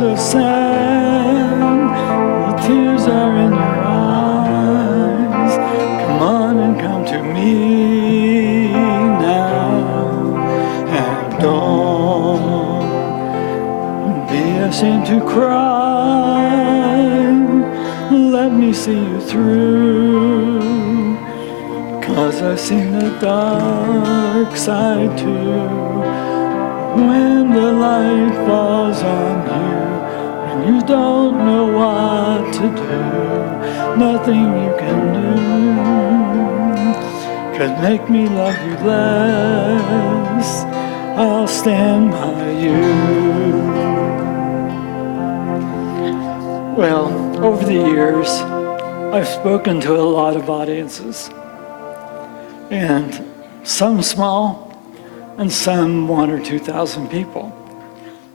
so sad. The tears are in your eyes. Come on and come to me now. And don't be ashamed to cry. Let me see you through. 'Cause I've seen the dark side too. When the light falls on you and you don't know what to do, nothing you can do could make me love you less. I'll stand by you. Well, over the years, I've spoken to a lot of audiences, and some small, and some 1,000 or 2,000 people.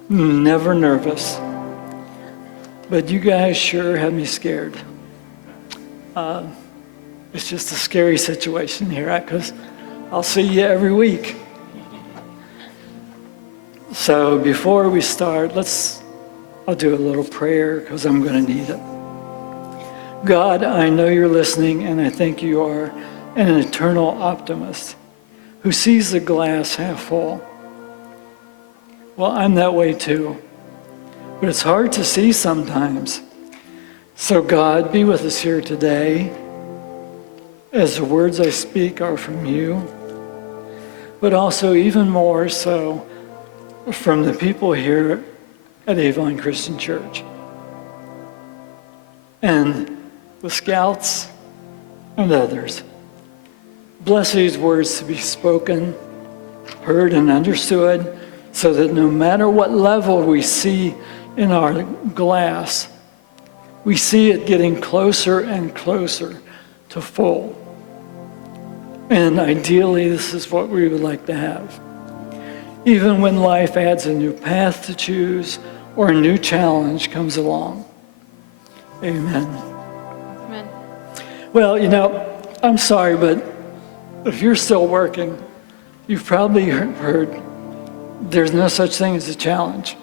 Never nervous. But you guys sure have me scared. It's just a scary situation here, because I'll see you every week. So before we start, I'll do a little prayer, because I'm going to need it. God, I know you're listening, and I think you are an eternal optimist who sees the glass half full. Well, I'm that way too, but it's hard to see sometimes. So God, be with us here today, as the words I speak are from you, but also even more so from the people here at Avon Christian Church, and the Scouts and others. Bless these words to be spoken, heard, and understood, so that no matter what level we see in our glass, we see it getting closer and closer to full. And ideally, this is what we would like to have. Even when life adds a new path to choose or a new challenge comes along. Amen. Amen. Well, I'm sorry, but if you're still working, you've probably heard there's no such thing as a challenge.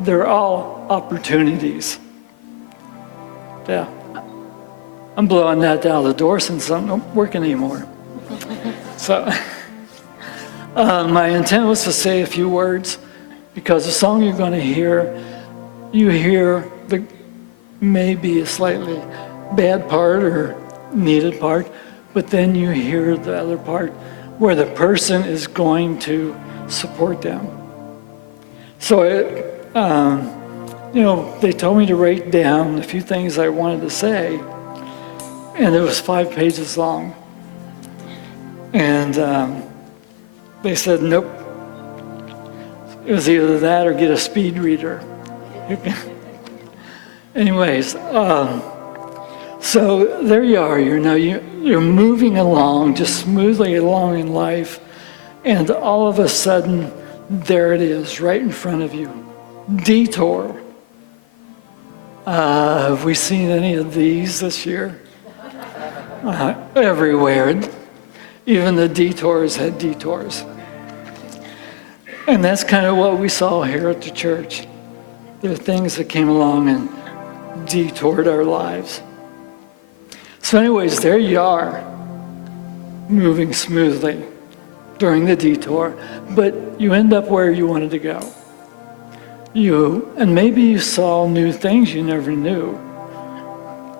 They're all opportunities. Yeah. I'm blowing that out the door since I'm not working anymore. So my intent was to say a few words, because the song you're going to hear, you hear the maybe a slightly bad part or needed part, but then you hear the other part where the person is going to support them. So, they told me to write down a few things I wanted to say, and it was 5 pages long. And they said, nope. It was either that or get a speed reader. Anyways, so there you are. You're moving along, just smoothly along in life, and all of a sudden, there it is, right in front of you. Detour. Have we seen any of these this year? Everywhere. Even the detours had detours. And that's kind of what we saw here at the church. There are things that came along and detoured our lives. So anyways, there you are, moving smoothly during the detour, but you end up where you wanted to go. And maybe you saw new things you never knew,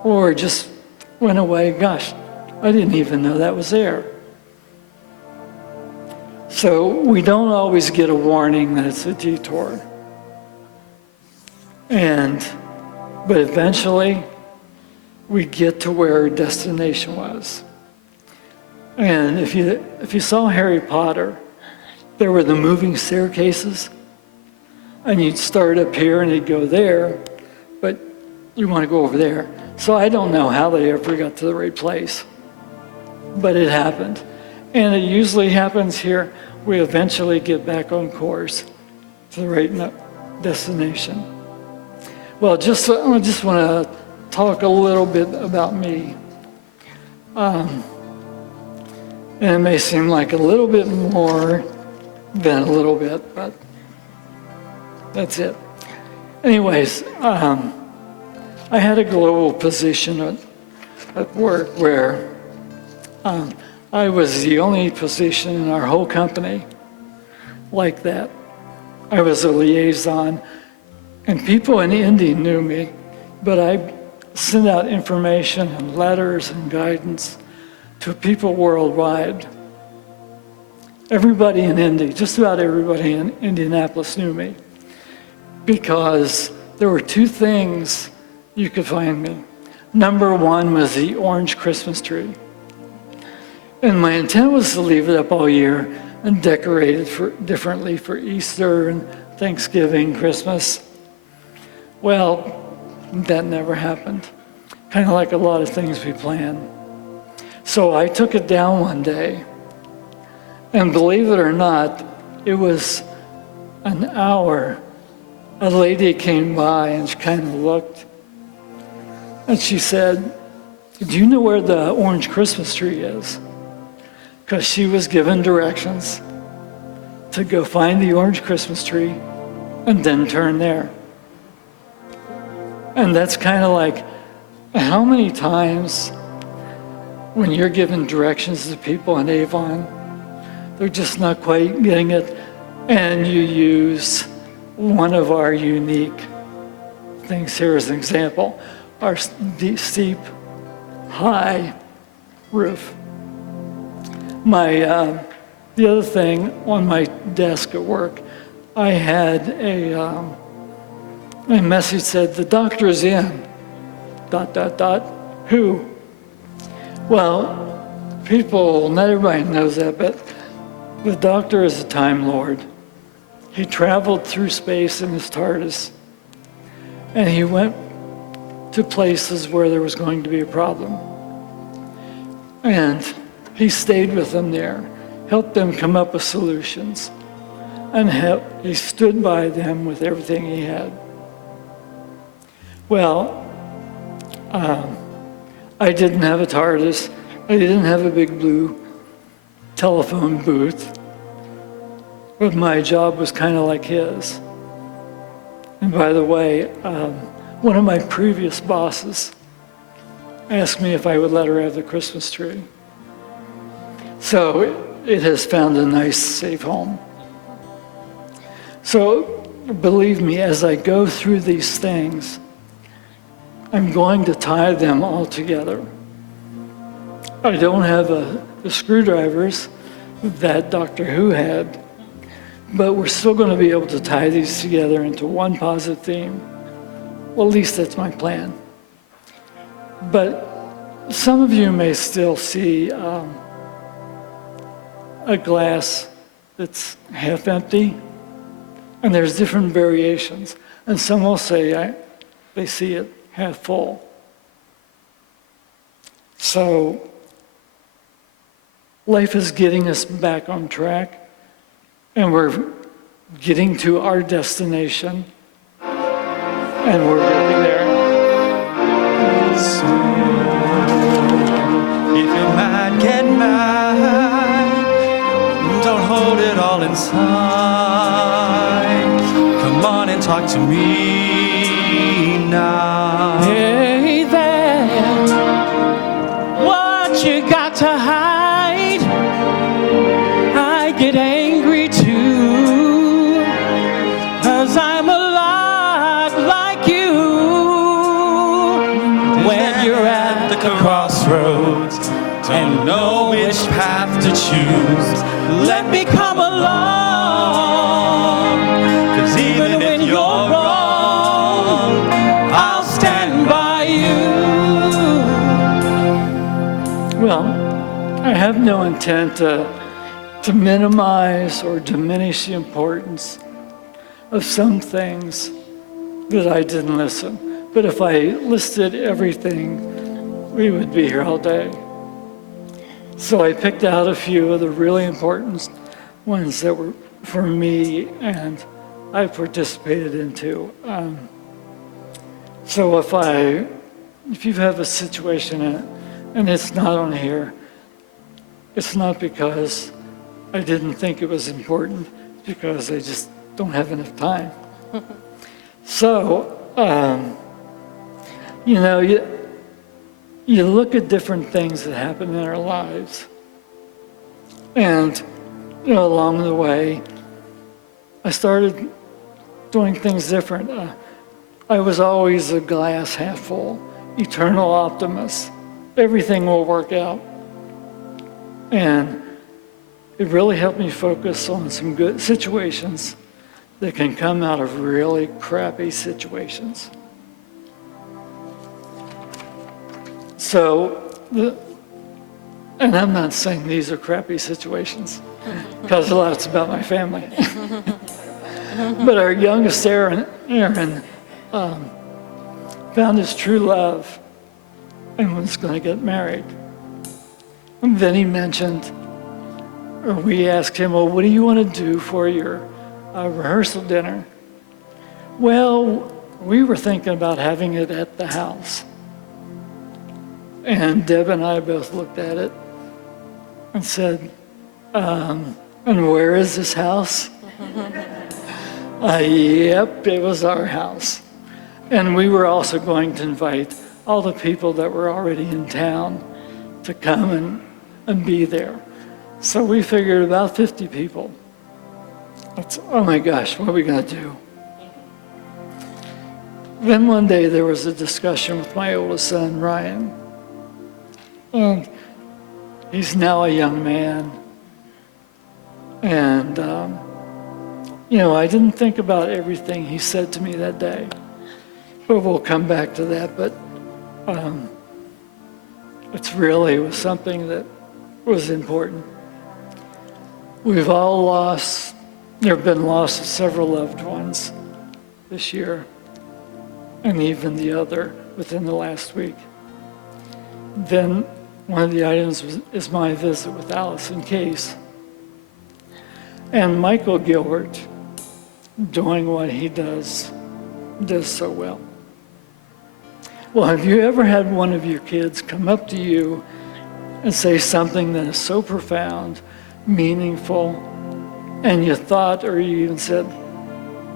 or just went away, gosh, I didn't even know that was there. So we don't always get a warning that it's a detour. But eventually, we get to where our destination was. And if you saw Harry Potter, there were the moving staircases, and you'd start up here and you'd go there, but you want to go over there. So I don't know how they ever got to the right place, but it happened. And it usually happens here. We eventually get back on course to the right destination. Well, I just want to talk a little bit about me. And it may seem like a little bit more than a little bit, but that's it. Anyways, I had a global position at work where I was the only position in our whole company like that. I was a liaison, and people in Indy knew me, but I sent out information and letters and guidance to people worldwide. Everybody in Indy, just about everybody in Indianapolis knew me, because there were two things you could find me. Number one was the orange Christmas tree. And my intent was to leave it up all year and decorate it differently for Easter and Thanksgiving, Christmas. Well, that never happened. Kind of like a lot of things we plan. So I took it down one day, and believe it or not, it was an hour. A lady came by and she kind of looked, and she said, "Do you know where the orange Christmas tree is?" Because she was given directions to go find the orange Christmas tree and then turn there. And that's kind of like, how many times when you're given directions to people in Avon, they're just not quite getting it, and you use one of our unique things here as an example, our steep, high roof. The other thing on my desk at work, I had a message said, "The doctor is in, ... Who?" Well, people, not everybody knows that, but the doctor is a Time Lord. He traveled through space in his TARDIS, and he went to places where there was going to be a problem. And he stayed with them there, helped them come up with solutions, and he stood by them with everything he had. Well, I didn't have a TARDIS. I didn't have a big blue telephone booth, but my job was kind of like his. And by the way, one of my previous bosses asked me if I would let her have the Christmas tree. So it has found a nice, safe home. So believe me, as I go through these things, I'm going to tie them all together. I don't have the screwdrivers that Doctor Who had, but we're still going to be able to tie these together into one positive theme. Well, at least that's my plan. But some of you may still see a glass that's half empty, and there's different variations. And some will say they see it half full. So life is getting us back on track, and we're getting to our destination, and we're really there. So, if you're mad, get mad. Don't hold it all inside. Come on and talk to me now. Hey there, what you got to hide? I get angry too, 'cause I'm a lot like you. When you're at the crossroads and know which path to choose, let me come along, 'cause even when you're wrong, I'll stand by you. Well, I have no intent to minimize or diminish the importance of some things that I didn't listen. But if I listed everything, we would be here all day. So I picked out a few of the really important ones that were for me and I participated into. So if you have a situation and it's not on here, it's not because I didn't think it was important, it's because I just don't have enough time. So, you know, you look at different things that happen in our lives. And, you know, along the way, I started doing things different. I was always a glass half full, eternal optimist. Everything will work out. And it really helped me focus on some good situations that can come out of really crappy situations. So, and I'm not saying these are crappy situations, because a lot's about my family. But our youngest, Aaron found his true love and was going to get married. And then he mentioned, or we asked him, well, what do you want to do for your rehearsal dinner? Well, we were thinking about having it at the house. And Deb and I both looked at it and said, and where is this house? Yep, it was our house. And we were also going to invite all the people that were already in town to come and be there. So we figured about 50 people. Oh my gosh, what are we going to do? Then one day there was a discussion with my oldest son, Ryan. And he's now a young man. And, you know, I didn't think about everything he said to me that day. But we'll come back to that. But it was something that was important. We've all lost, there have been loss of several loved ones this year, and even the other within the last week. Then one of the items is my visit with Allison Case. And Michael Gilbert, doing what he does so well. Well, have you ever had one of your kids come up to you and say something that is so profound, meaningful, and you thought, or you even said,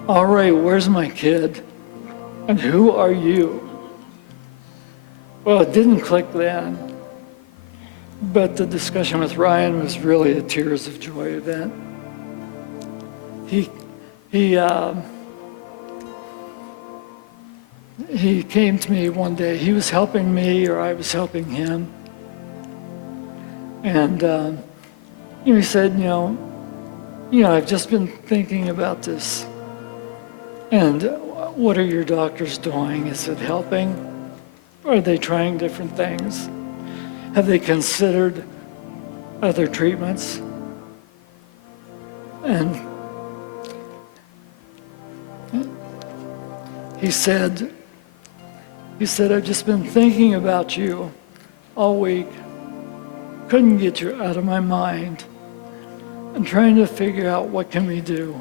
all right, where's my kid? And who are you? Well, it didn't click then, but the discussion with Ryan was really a tears of joy event. He came to me one day. He was helping me, or I was helping him. And he said, you know, I've just been thinking about this. And what are your doctors doing? Is it helping? Are they trying different things? Have they considered other treatments? And he said, I've just been thinking about you all week. Couldn't get you out of my mind. I'm trying to figure out what can we do.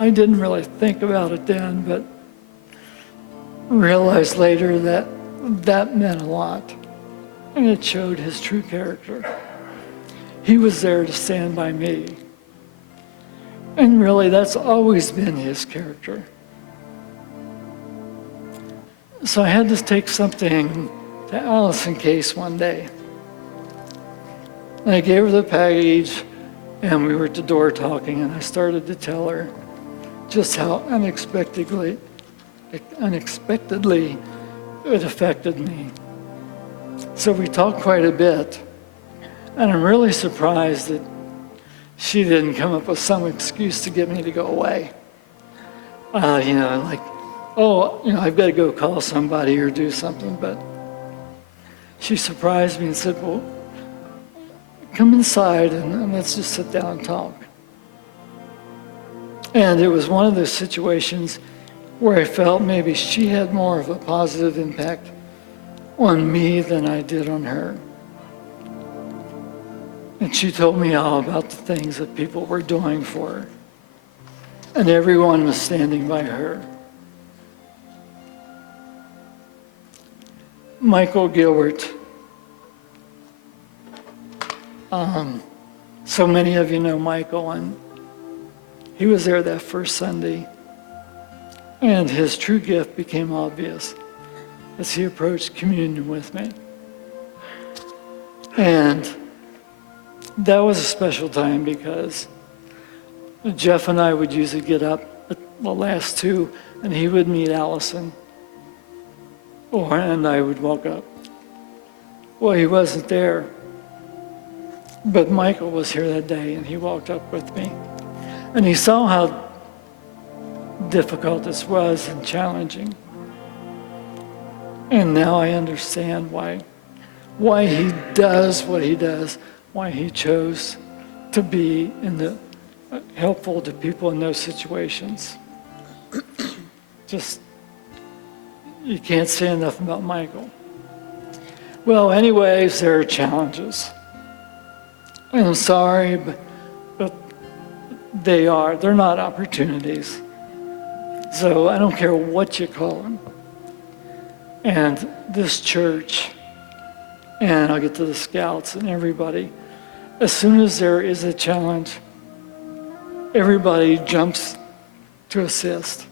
I didn't really think about it then, but realized later that that meant a lot. And it showed his true character. He was there to stand by me. And really, that's always been his character. So I had to take something to Allison Case one day. And I gave her the package, and we were at the door talking, and I started to tell her just how unexpectedly it affected me. So we talked quite a bit, and I'm really surprised that she didn't come up with some excuse to get me to go away. I've got to go call somebody or do something, but she surprised me and said, well, come inside and let's just sit down and talk. And it was one of those situations where I felt maybe she had more of a positive impact on me than I did on her. And she told me all about the things that people were doing for her. And everyone was standing by her. Michael Gilbert. So many of you know Michael, and He was there that first Sunday, and his true gift became obvious as he approached communion with me. And that was a special time because Jeff and I would usually get up at the last two, and he would meet Allison, and I would walk up. Well, he wasn't there, but Michael was here that day, and he walked up with me. And he saw how difficult this was and challenging. And now I understand why he does what he does, why he chose to be helpful to people in those situations. Just, you can't say enough about Michael. Well, anyways, there are challenges. I'm sorry, but they're not opportunities. So I don't care what you call them. And this church, and I'll get to the Scouts and everybody, as soon as there is a challenge, everybody jumps to assist,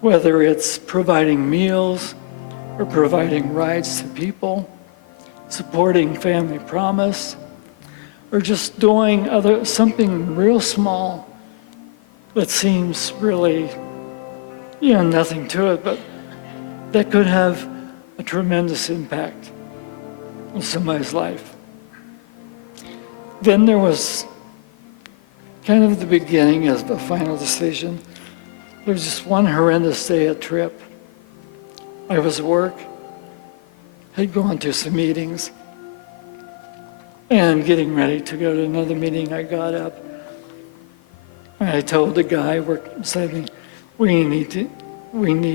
whether it's providing meals or providing rides to people, supporting Family Promise, or just doing something real small that seems really, nothing to it, but that could have a tremendous impact on somebody's life. Then there was kind of the beginning of the final decision. There was just one horrendous day at Trip. I was at work, had gone to some meetings, and getting ready to go to another meeting, I got up and I told the guy working beside me, we need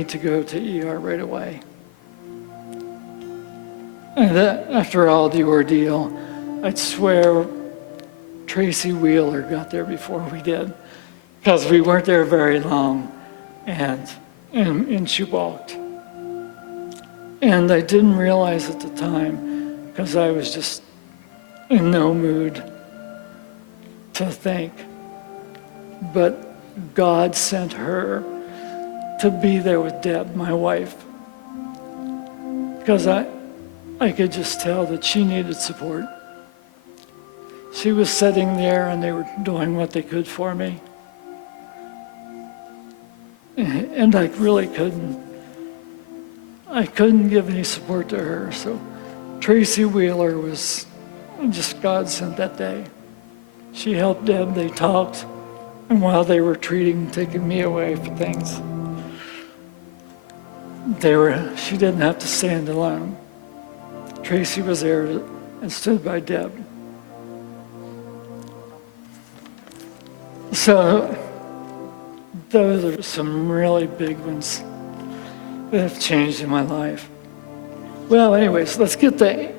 to go to ER right away. And after all the ordeal, I'd swear Tracy Wheeler got there before we did, because we weren't there very long, and she walked. And I didn't realize at the time, because I was just in no mood to think. But God sent her to be there with Deb, my wife, because I could just tell that she needed support. She was sitting there and they were doing what they could for me. And I really I couldn't give any support to her. So Tracy Wheeler was just God sent that day. She helped Deb, they talked, and while they were taking me away for things, she didn't have to stand alone. Tracy was there and stood by Deb. So those are some really big ones that have changed in my life. Well, anyways, let's get to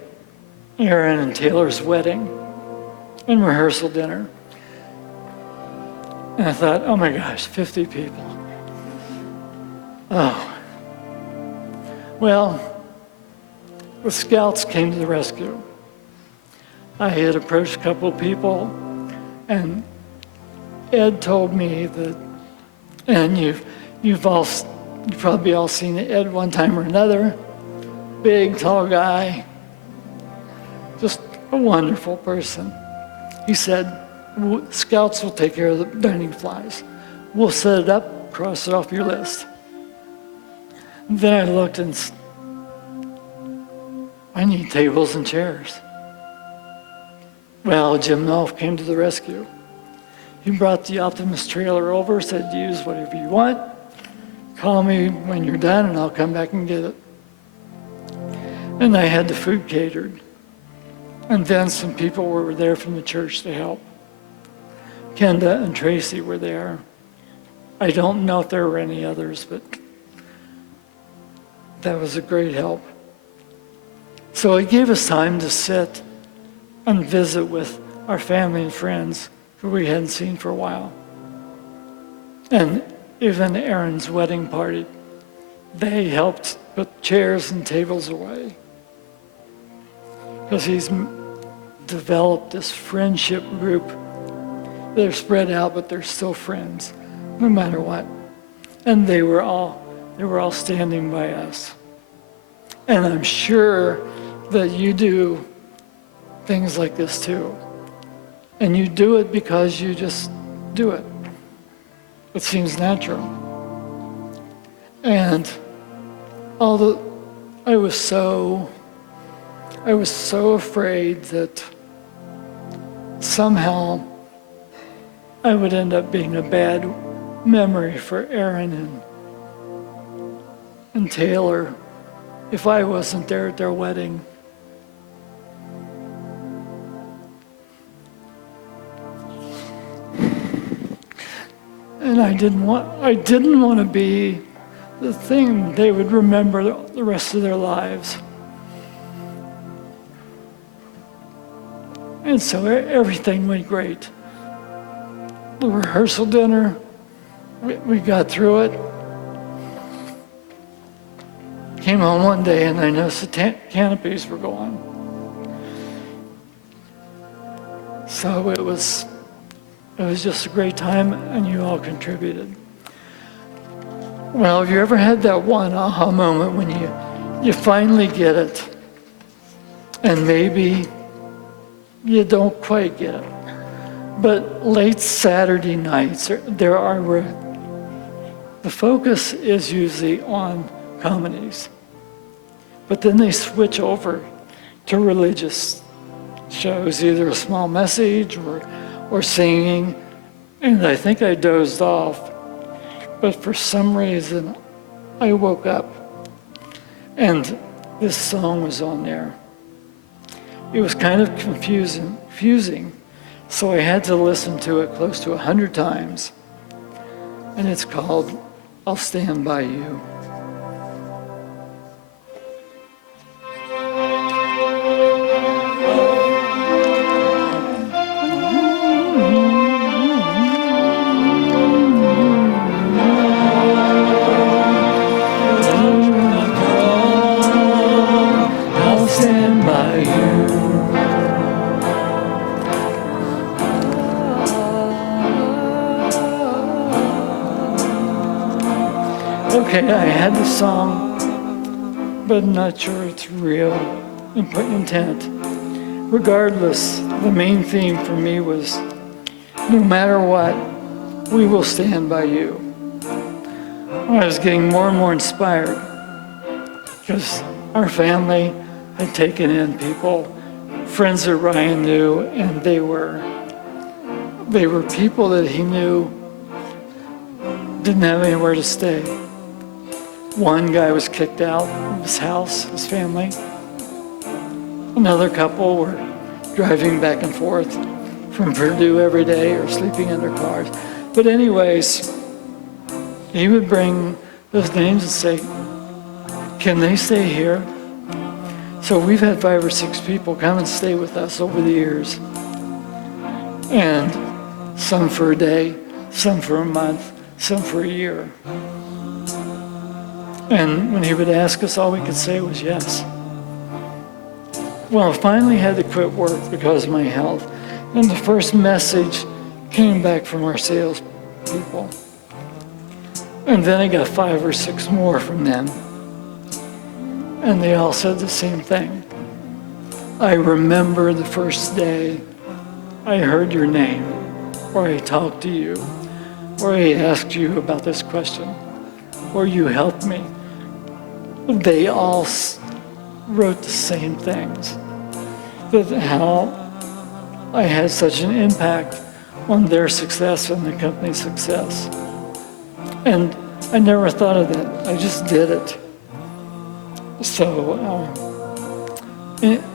Aaron and Taylor's wedding and rehearsal dinner. And I thought, oh my gosh, 50 people. Oh. Well, the Scouts came to the rescue. I had approached a couple of people, and Ed told me that, and you've probably all seen Ed one time or another, big, tall guy, just a wonderful person. He said, Scouts will take care of the dining flies. We'll set it up, cross it off your list. And then I looked and I need tables and chairs. Well, Jim Knopf came to the rescue. He brought the Optimus trailer over, said, use whatever you want. Call me when you're done and I'll come back and get it. And I had the food catered. And then some people were there from the church to help. Kenda and Tracy were there. I don't know if there were any others, but that was a great help. So it gave us time to sit and visit with our family and friends who we hadn't seen for a while. And even Aaron's wedding party, they helped put chairs and tables away, because he's developed this friendship group They're spread out, but they're still friends, no matter what. And they were all standing by us. And I'm sure that you do things like this too. And you do it because you just do it. It seems natural. And although I was so afraid that somehow I would end up being a bad memory for Aaron and Taylor if I wasn't there at their wedding. And I didn't want to be the thing they would remember the rest of their lives. And so everything went great. The rehearsal dinner, we got through it. Came home one day and I noticed the canopies were gone. So it was just a great time, and you all contributed. Well, have you ever had that one aha moment when you finally get it, and maybe you don't quite get it? But late Saturday nights, the focus is usually on comedies, but then they switch over to religious shows, either a small message or singing, and I think I dozed off, but for some reason I woke up and this song was on there. It was kind of confusing, so I had to listen to it close to 100 times, and it's called I'll Stand By You. Okay, I had the song, but I'm not sure it's real intent. Regardless, the main theme for me was, no matter what, we will stand by you. I was getting more and more inspired because our family had taken in people, friends that Ryan knew, and they were people that he knew didn't have anywhere to stay. One guy was kicked out of his house, his family. Another couple were driving back and forth from Purdue every day or sleeping in their cars. But anyways, he would bring those names and say, can they stay here? So we've had 5 or 6 people come and stay with us over the years. And some for a day, some for a month, some for a year. And when he would ask us, all we could say was yes. Well, I finally had to quit work because of my health. And the first message came back from our sales people. And then I got 5 or 6 more from them. And they all said the same thing. I remember the first day I heard your name, or I talked to you, or I asked you about this question, or you helped me. They all wrote the same things, that how I had such an impact on their success and the company's success. And I never thought of that. I just did it. So,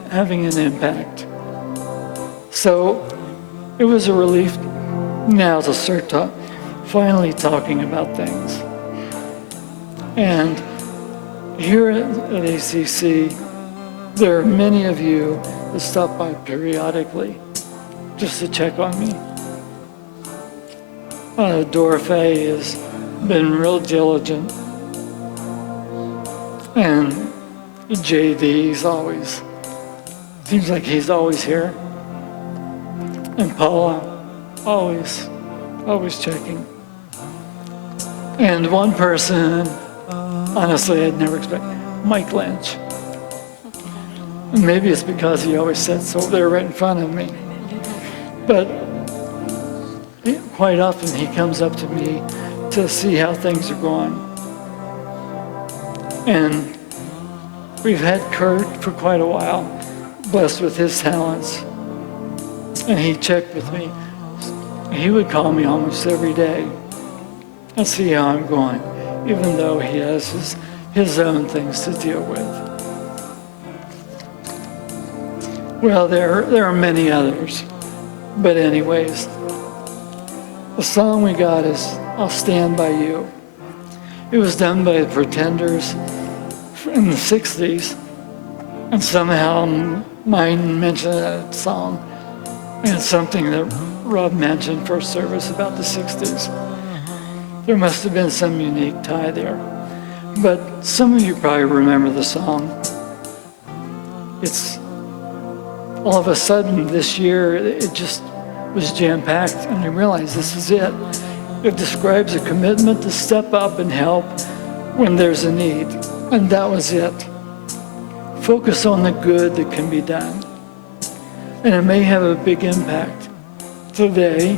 having an impact. So, it was a relief now to start finally talking about things. And here at ACC, there are many of you that stop by periodically just to check on me. Dorothy has been real diligent, and JD's always, seems like he's always here, and Paula, always checking. And one person, honestly, I'd never expect, Mike Lynch. And maybe it's because he always sits over there right in front of me. But quite often he comes up to me to see how things are going. And we've had Kurt for quite a while, blessed with his talents. And he checked with me. He would call me almost every day and see how I'm going, even though he has his own things to deal with. Well, there are many others. But anyways, the song we got is I'll Stand By You. It was done by the Pretenders in the 60s. And somehow mine mentioned that song. And it's something that Rob mentioned first service about the 60s. There must have been some unique tie there. But some of you probably remember the song. It's all of a sudden this year, it just was jam-packed, and I realized this is it. It describes a commitment to step up and help when there's a need, and that was it. Focus on the good that can be done, and it may have a big impact. Today,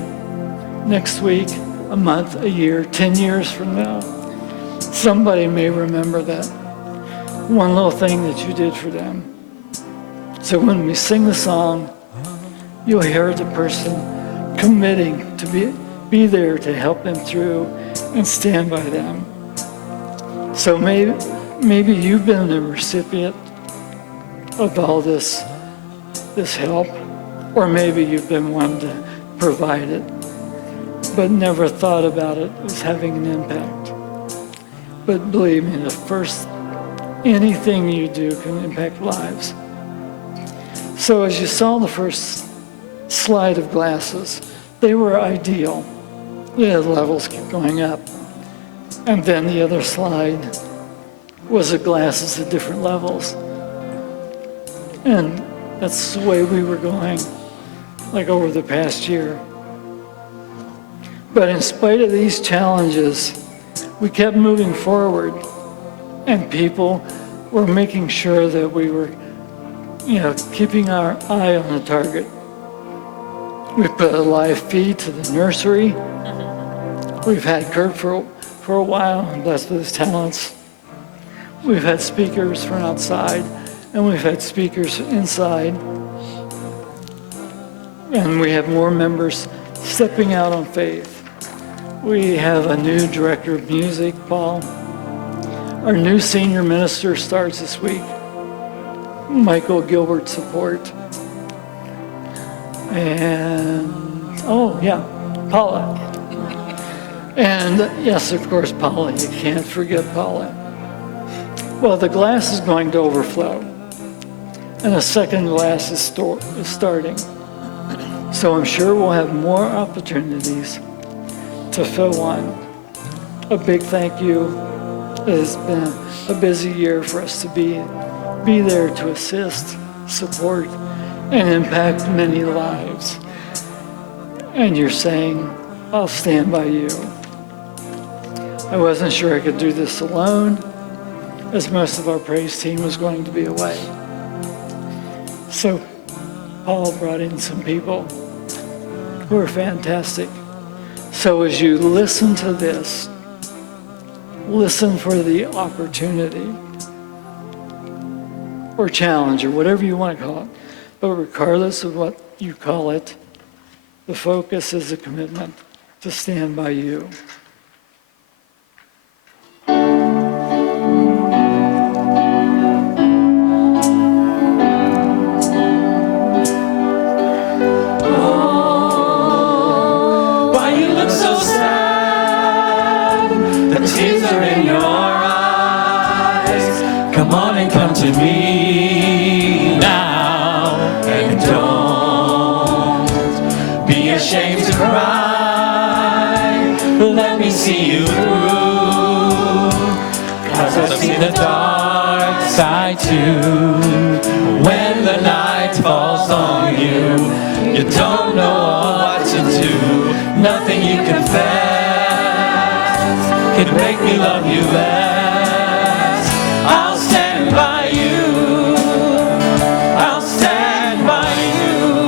next week, a month, a year, 10 years from now, somebody may remember that one little thing that you did for them. So when we sing the song, you'll hear the person committing to be there to help them through and stand by them. So maybe you've been the recipient of all this help, or maybe you've been one to provide it, but never thought about it as having an impact. But believe me, anything you do can impact lives. So as you saw the first slide of glasses, they were ideal. The levels kept going up. And then the other slide was the glasses at different levels. And that's the way we were going, like over the past year. But in spite of these challenges, we kept moving forward, and people were making sure that we were keeping our eye on the target. We put a live feed to the nursery. We've had Kurt for a while, and blessed with his talents. We've had speakers from outside, and we've had speakers inside. And we have more members stepping out on faith. We have a new director of music, Paul. Our new senior minister starts this week. Michael Gilbert support. And, Paula. And yes, of course, Paula, you can't forget Paula. Well, the glass is going to overflow, and a second glass is starting. So I'm sure we'll have more opportunities to fill one. A big thank you. It has been a busy year for us to be there to assist, support, and impact many lives. And you're saying, I'll stand by you. I wasn't sure I could do this alone, as most of our praise team was going to be away. So Paul brought in some people who are fantastic. So as you listen to this, listen for the opportunity or challenge or whatever you want to call it. But regardless of what you call it, the focus is a commitment to stand by you. Tears are in your eyes. Come on and come to me now, and don't be ashamed to cry. Let me see you through, 'cause I've seen the dark side too. When the night falls on you, you don't know what to do. Nothing you confess can make me love you less. I'll stand by you. I'll stand by you.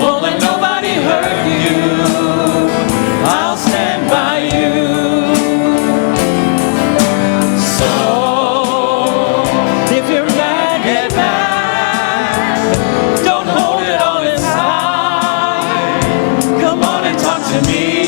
Won't let nobody hurt you. I'll stand by you. So if you're mad, get mad. Don't hold it all inside. Come on and talk to me.